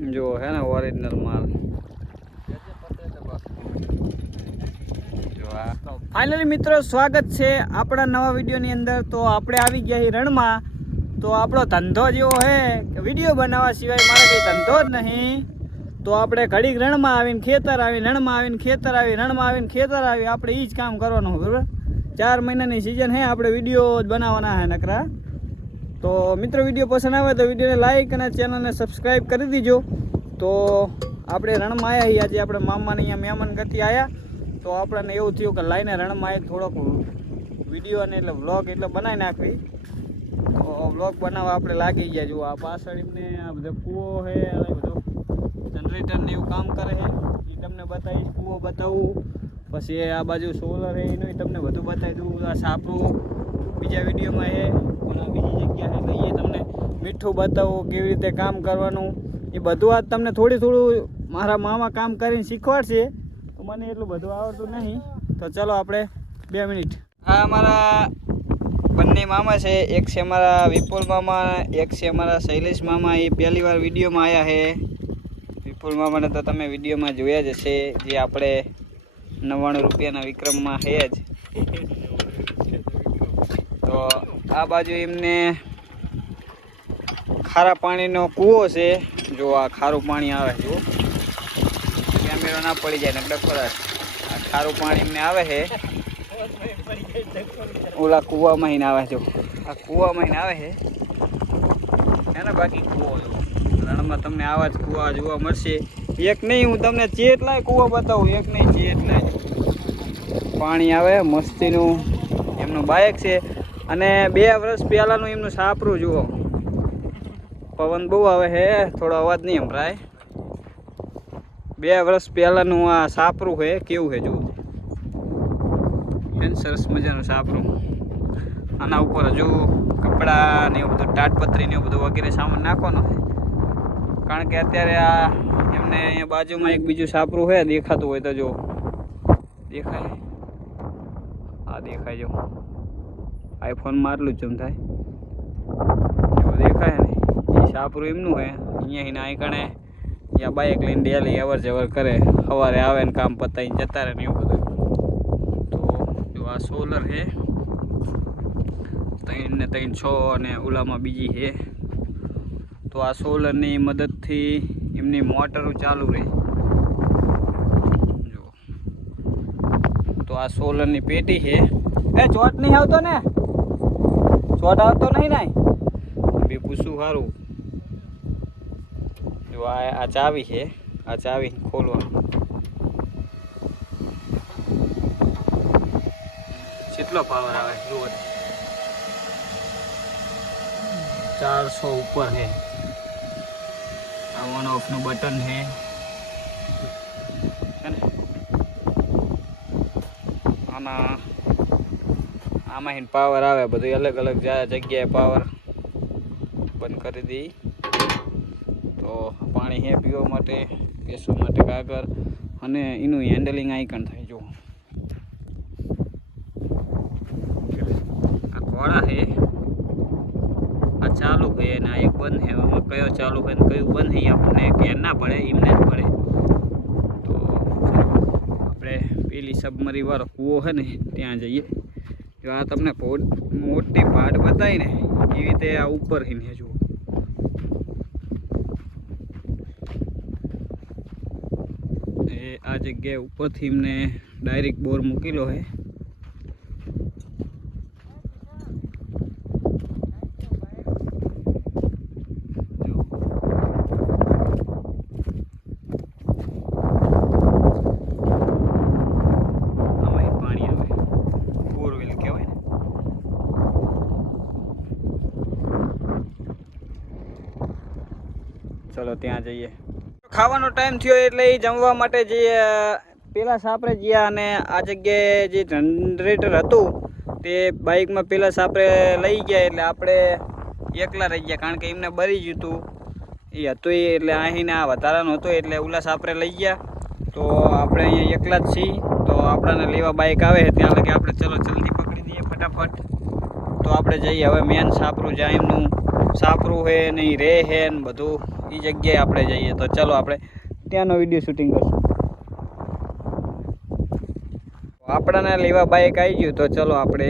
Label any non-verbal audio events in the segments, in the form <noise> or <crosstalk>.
જો હે ને ઓરિજિનલ માલ. જો ફાઇનલી મિત્રો, સ્વાગત છે આપણા નવા વિડીયોની અંદર. તો આપણે આવી ગયા રણમાં. તો આપણો ધંધો જેવો છે કે વીડિયો બનાવવા સિવાય મારે કંઈ ધંધો જ નહીં. તો આપણે ઘડીક રણમાં આવીને ખેતર આવીને, રણમાં આવીને ખેતર આવી રણમાં આવીને ખેતર આવી. આપણે એ જ કામ કરવાનું, બરાબર? ચાર મહિનાની સિઝન હે, આપણે વીડિયો જ બનાવવાના હે નકરા. તો મિત્રો, વીડિયો પસંદ આવે તો વિડીયોને લાઈક અને ચેનલને સબસ્ક્રાઈબ કરી દીજો. તો આપણે રણમાં આવ્યા છીએ. આજે આપણે મામાને અહીંયા મહેમાન ગતિ આવ્યા તો આપણને એવું થયું કે લાઈને રણમાં આવી થોડોક વીડિયો અને એટલે વ્લોગ એટલે બનાવી નાખવી. તો વ્લોગ બનાવવા આપણે લાગી ગયા. જો આ પાછળ આ બધો કૂવો છે અને બધો જનરેટરને એવું કામ કરે છે. એ તમને બતાવીશ, કૂવો બતાવું. પછી આ બાજુ સોલર છે, એનું તમને બધું બતાવી દઉં. આ સાપરું બીજા વિડીયોમાં છે. અને બીજી જગ્યાએ લઈએ તમને મીઠું બતાવું, કેવી રીતે કામ કરવાનું. એ બધું આજ તમને થોડી થોડું મારા મામા કામ કરીને શીખવાડશે. તો મને એટલું બધું આવડતું નહીં. તો ચલો આપણે બે મિનિટ. આ અમારા બંને મામા છે. એક છે અમારા વિપુલ મામા, એક છે અમારા શૈલેષ મામા. એ પહેલી વાર વિડીયોમાં આવ્યા છે. વિપુલ મામાને તો તમે વિડીયોમાં જોયા જ હશે જે આપણે નવ્વાણું રૂપિયાના વિક્રમમાં છે જ. તો આ બાજુ એમને ખારા પાણીનો કૂવો છે. જો આ ખારું પાણી આવે જો કેમેરો ના પડી જાય ને ડખોરાશ આ ખારું પાણી એમને આવે છે. ઓલા કૂવામાં ઈને આવે જો આ કૂવામાં ઈને આવે છે. એને બાકી કૂવો રણમાં તમને આવા જ કૂવા જોવા મળશે. એક નહીં, હું તમને ચેટલાય કૂવો બતાવું, એક નહીં ચેટલાય પાણી આવે, મસ્તીનું. એમનું બાયક છે. અને બે વર્ષ પહેલાંનું એમનું સાપરું જુઓ. પવન બહુ આવે છે, થોડો અવાજ નહીં સંભળાય. બે વર્ષ પહેલાંનું આ સાપરું છે, કેવું છે જુઓ. સરસ મજાનું સાપરું આના ઉપર હજુ કપડાં ને એવું બધું ટાટપત્રી ને એવું બધું વગેરે સામાન નાખવાનો છે. કારણ કે અત્યારે આ એમને અહીંયા બાજુમાં એક બીજું સાપરું છે, દેખાતું હોય તો જો દેખાય? આ દેખાય જો આઈફોનમાં આટલું જ જમ થાય. જો દેખાય ને. એ સાપરું એમનું હે. અહીંયા એને અહીં કણે ત્યાં બાઇક લઈને ડેલી અવર જવર કરે. સવારે આવે ને કામ પતાવીને જતા રહે ને એવું બધું. તો જો આ સોલર છે ત્રણ ને ત્રણ છ અને ઓલામાં બીજી છે તો આ સોલરની મદદથી એમની મોટરો ચાલુ રહે. જો. તો આ સોલરની પેટી છે એ ચોટ નહીં આવતો ને? ચોટ આવતો નહીં ને બે પૂછું સારું જો આ ચાવી છે. આ ચાવી ખોલવાનું. કેટલો પાવર આવે? જુઓ. ચારસો ઉપર છે. આ ઓન ઓફનું બટન છે. આના આમાં પાવર આવે, બધું અલગ અલગ જગ્યાએ પાવર બંધ કરી દઈ તો પાણી હે પીવા માટે, બેસવા માટે કાગળ અને એનું હેન્ડલિંગ આઈકન થાય, જુઓ. આ ઘોડા છે આ ચાલુ છે અને આ એક બંધ છે એમાં કયો ચાલુ છે ને કયું બંધ છે આપણને ઘેર ના પડે, એમને જ પડે. તો આપણે પેલી સબમરી વાળો કૂવો છે ને, ત્યાં જઈએ. જો આ તમને મોટી પાડ બતાવી ને, એવી રીતે આ ઉપર હિને જુઓ. એ આ જગ્યાએ ઉપરથી એમને ડાયરેક્ટ બોર મૂકેલો છે જો આમાં એક પાણી આવે બોરવેલ કહેવાય ને ચલો ત્યાં જઈએ. ખાવાનો ટાઈમ થયો એટલે એ જમવા માટે જે અ, પેલા સાપરે ગયા અને આ જગ્યાએ જે જનરેટર હતું તે બાઇકમાં પેલા સાપરે લઈ ગયા એટલે આપણે એકલા રહી ગયા. કારણ કે એમને બરી ગયું હતું. એ હતું એટલે અહીંને આ વધારાનું હતું એટલે ઓલા સાપરે લઈ ગયા. તો આપણે અહીંયા એકલા જ છીએ. તો આપણાને લેવા બાઇક આવે ત્યાં લગી આપણે ચલો જલ્દી પકડી દઈએ ફટાફટ. તો આપણે જઈએ. હવે મેન સાપરું જ્યાં એમનું સાપરું છે ને રે છે ને બધું. એ જગ્યાએ આપણે જઈએ તો ચલો આપણે ત્યાંનો વીડિયો શૂટિંગ કરશું. આપણાને લેવા બાઇક આવી ગયું તો ચલો આપણે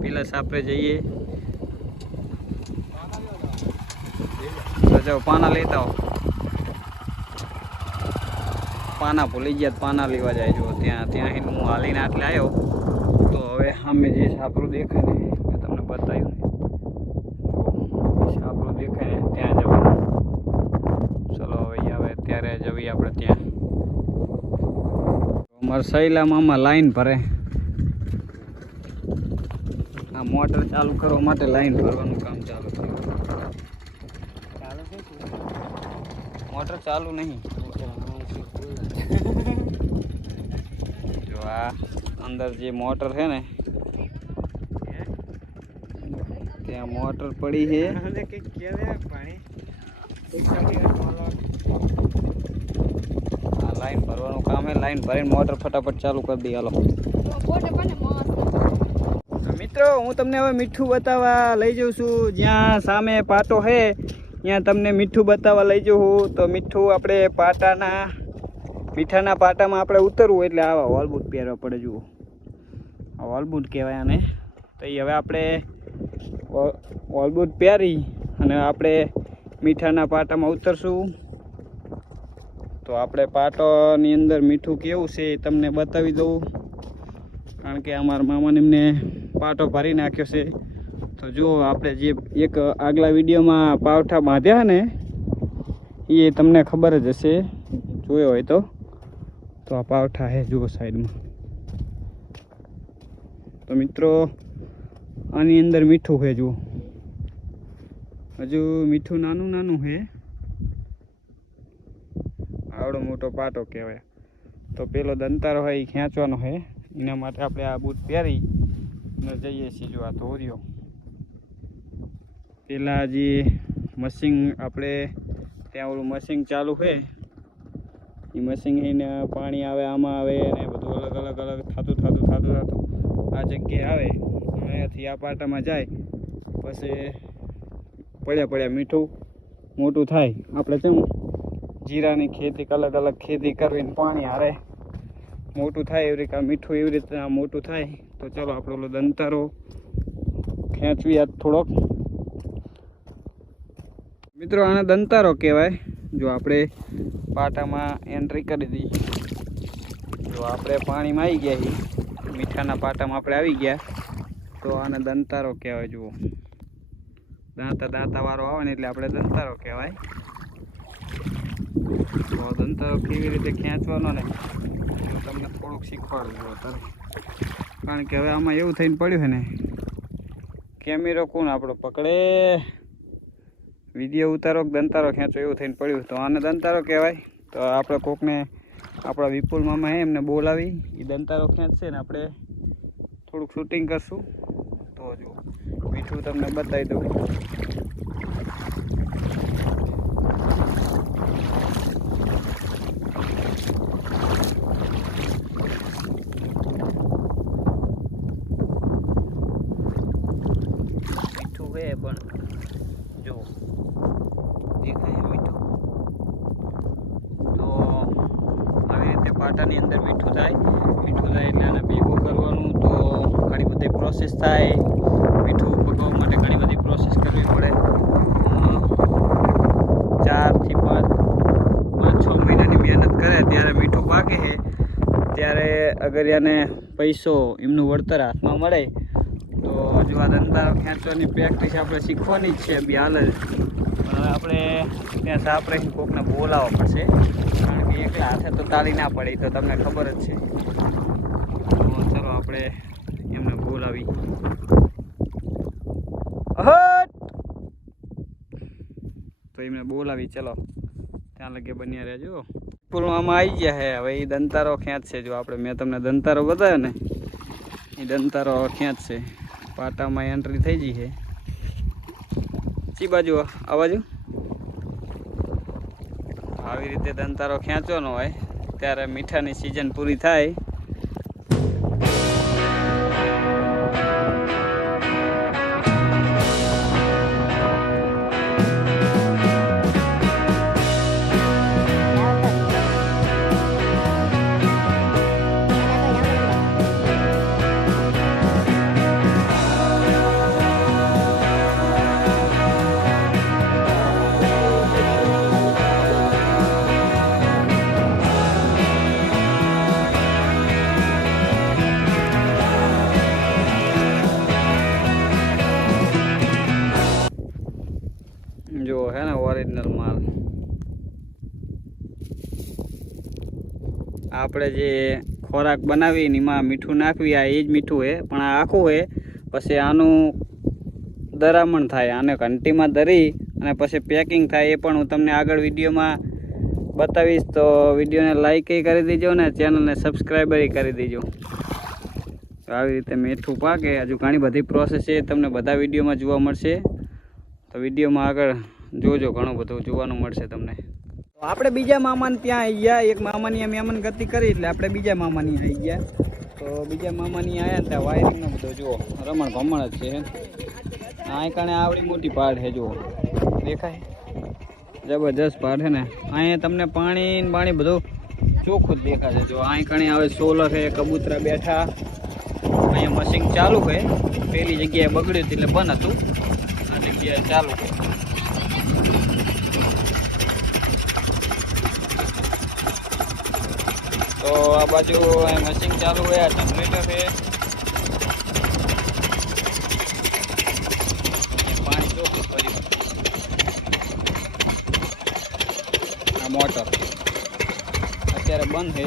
પેલા સાપરે જઈએ. તો જો, પાના લેતા હો પાના ભૂલી ગયા, પાના લેવા જાય. જો, ત્યાં ત્યાં હું હાલીને આટલે આવ્યો. તો હવે સામે જે સાપરું દેખાય ને, મેં તમને બતાવ્યું ને જો, સાપરું દેખાય ને ત્યાં જવાનું ચલો હવે હવે ત્યારે જઈએ આપણે ત્યાં અમારા સૈલા મામા લાઈન ભરે. આ મોટર ચાલુ કરવા માટે લાઈન ભરવાનું કામ ચાલુ થયું. મોટર ચાલુ નહીં. જો આ અંદર જે મોટર છે ને, ત્યાં મોટર પડી છે. <laughs> લાઈન ભરવાનું કામ હે, લાઈન ભરીને મોટર ફટાફટ ચાલુ કરી દઈએ. હાલો. મિત્રો, હું તમને હવે મીઠું બતાવવા લઈ જાઉં છું. જ્યાં સામે પાટો છે ત્યાં તમને મીઠું બતાવવા લઈ જાઉં તો મીઠું આપણે પાટાના, મીઠાના પાટામાં આપણે ઉતરવું એટલે આવા વોલબૂટ પહેરવા પડે, જુઓ. આ વોલબૂટ કહેવાય આને. તો એ હવે આપણે વોલબૂટ પહેરી અને આપણે મીઠાના પાટામાં ઉતરશું. તો આપણે પાટોની અંદર મીઠું કેવું છે એ તમને બતાવી દઉં. કારણ કે અમારા મામાને એમને પાટો ભરી નાખ્યો છે. તો જુઓ આપણે જે એક આગલા વિડીયોમાં પાવઠા બાંધ્યા ને, એ તમને ખબર જ હશે. જોયો હોય તો. તો આ પાવઠા હે જુઓ સાઈડમાં. તો મિત્રો, આની અંદર મીઠું છે જુઓ. હજુ મીઠું નાનું નાનું છે આવડો મોટો પાટો કહેવાય. તો પેલો દંતારો હોય એ ખેંચવાનો છે. એના માટે આપણે આ બૂટ પહેરી ને જઈએ છીએ જો આ ધોર્યો પેલા જે મશીન આપણે ત્યાં ઓલું મશીન ચાલુ છે. એ મશીન પાણી આવે, આમાં આવે ને બધું અલગ અલગ અલગ થતું થતું થતું થતું. આ જગ્યાએ આવે, અહીંયાથી આ પાટામાં જાય, પછી પડ્યા પડ્યા મીઠું, મોટું થાય. આપણે કેમ જીરાની ખેતી અલગ અલગ ખેતી કરવીને પાણી હારે. મોટું થાય એવી રીતે, મીઠું એવી રીતે મોટું થાય. તો ચલો આપણે ઓલો દંતારો ખેંચવી આ થોડોક. મિત્રો, આને દંતારો કહેવાય. જો આપણે પાટામાં એન્ટ્રી કરી દઈએ જો આપણે પાણીમાં આવી ગયા મીઠાના પાટામાં આપણે આવી ગયા. તો આને દંતારો કહેવાય, જુઓ. દાંતા દાંતા વાળો આવે ને એટલે આપણે દંતારો કહેવાય. તો દંતારો કેવી રીતે ખેંચવાનો ને જો તમને થોડુંક શીખવાડું અત્યારે. કારણ કે હવે આમાં એવું થઈને પડ્યું ને, કેમેરો કોણ આપણો પકડે? વીડિયો ઉતારો દંતારો ખેંચો, એવું થઈને પડ્યું તો આને દંતારો કહેવાય. તો આપણે કોકને, આપણા વિપુલ મામા હે, એમને બોલાવી. એ દંતારો ખેંચશે ને આપણે થોડુંક શૂટિંગ કરશું. તો જો, મીઠું તમને બતાવી દઉં મીઠું છે પણ જો, દેખાય મીઠું. તો આવી રીતે પાટાની અંદર મીઠું થાય. મીઠું થાય એટલે એને ભેગું કરવાનું, તો ઘણી બધી પ્રોસેસ થાય. મીઠું પકવવા માટે ઘણી બધી પ્રોસેસ કરવી પડે. ચારથી પાંચ પાંચ છ મહિનાની મહેનત કરે ત્યારે મીઠું પાકે છે. ત્યારે અગર એને પૈસો, એમનું વળતર હાથમાં મળે. તો હજુ દંતારો ખેંચવાની પ્રેક્ટિસ આપણે શીખવાની જ છે બી હાલ જ. પણ આપણે ત્યાં સાપરે કોકને બોલાવવો પડશે. કારણ કે એકલા હાથે તો તાળી ના પડે તો તમને ખબર જ છે. તો ચલો આપણે એમને બોલાવી. તો એમને બોલાવી, ચલો. ત્યાં લગે બન્યા રહેજો. પૂર્ણમાં આવી ગયા હે. હવે એ દંતારો ખેંચશે જો આપણે. મેં તમને દંતારો બતાવ્યો ને એ દંતારો ખેંચશે. પાટામાં એન્ટ્રી થઈ ગઈ છે. ચી બાજુ આ બાજુ? આવી રીતે દંતારો ખેંચવાનો હોય, ત્યારે મીઠાની સિઝન પૂરી થાય. આપણે જે ખોરાક બનાવી એમાં મીઠું નાખવી, આ એ જ મીઠું છે પણ આ આખું છે પછી આનું દરામણ થાય, આને ઘંટીમાં દરી અને પછી પેકિંગ થાય, એ પણ હું તમને આગળ વિડીયોમાં બતાવીશ. તો વિડીયોને લાઇક કરી દેજો ને ચેનલને સબસ્ક્રાઈબર કરી દેજો. આવી રીતે મીઠું પાકે. હજુ ઘણી બધી પ્રોસેસ છે તમને બધા વિડીયોમાં જોવા મળશે. તો વિડીયોમાં આગળ જોજો, ઘણું બધું જોવાનું મળશે તમને. આપણે બીજા મામાને ત્યાં આવી ગયા. એક મામાની મહેમાન ગતિ કરી એટલે આપણે બીજા મામાની આવી ગયા. તો બીજા મામાની આવ્યા ત્યાં વાયરિંગનો બધો, જુઓ, રમણ ભમણ જ છે. આ કારણે આવડી મોટી પાડ છે, જુઓ. દેખાય? જબરજસ્ત પાડ છે ને. અહીંયા તમને પાણી પાણી બધું ચોખ્ખું જ દેખાશે જો અહીં કણે આવે સોલર છે, કબૂતરા બેઠા. અહીંયા મશીન ચાલુ છે. પેલી જગ્યાએ બગડ્યું એટલે બંધ હતું. આ જગ્યાએ ચાલુ છે. તો આ બાજુ અહીં મશીન ચાલુ હોય આ જનરેટર છે અહીં પાણી ચોખ્ખું ભર્યું આ મોટર અત્યારે બંધ છે।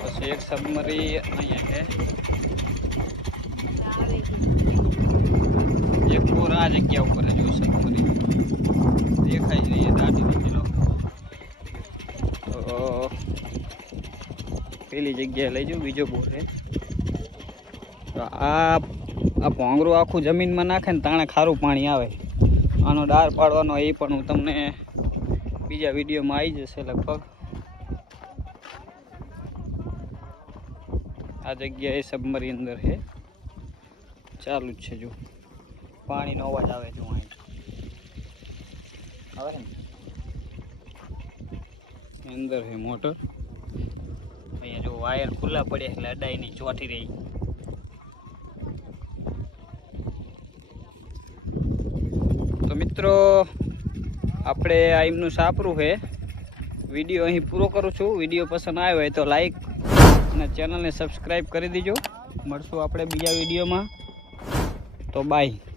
પછી એક સબમરી અહીંયા છે। એક પૂર આ જગ્યા ઉપર છે એ દાટી તો પેલી જગ્યાએ લઈ જાઉં બીજો બોર છે. તો આ આ ભોંગરું આખું જમીનમાં નાખે ને તાણે ખારું પાણી આવે. આનો ડાર પાડવાનો એ પણ હું તમને બીજા વિડીયોમાં આવી જશે લગભગ. આ જગ્યાએ સબમરી અંદર છે. ચાલુ જ છે જો પાણીનો અવાજ આવે જો અહીં. અંદર છે મોટર. અહીંયા જો વાયર ખુલ્લા પડ્યા એટલે અડાઈની ચોટી રહી. તો મિત્રો, આપણે આ એમનું સાપરું છે. વીડિયો અહીં પૂરો કરું છું. વીડિયો પસંદ આવ્યો હોય તો લાઈક અને ચેનલને સબસ્ક્રાઈબ કરી દેજો. મળશું આપણે બીજા વિડીયોમાં. તો બાય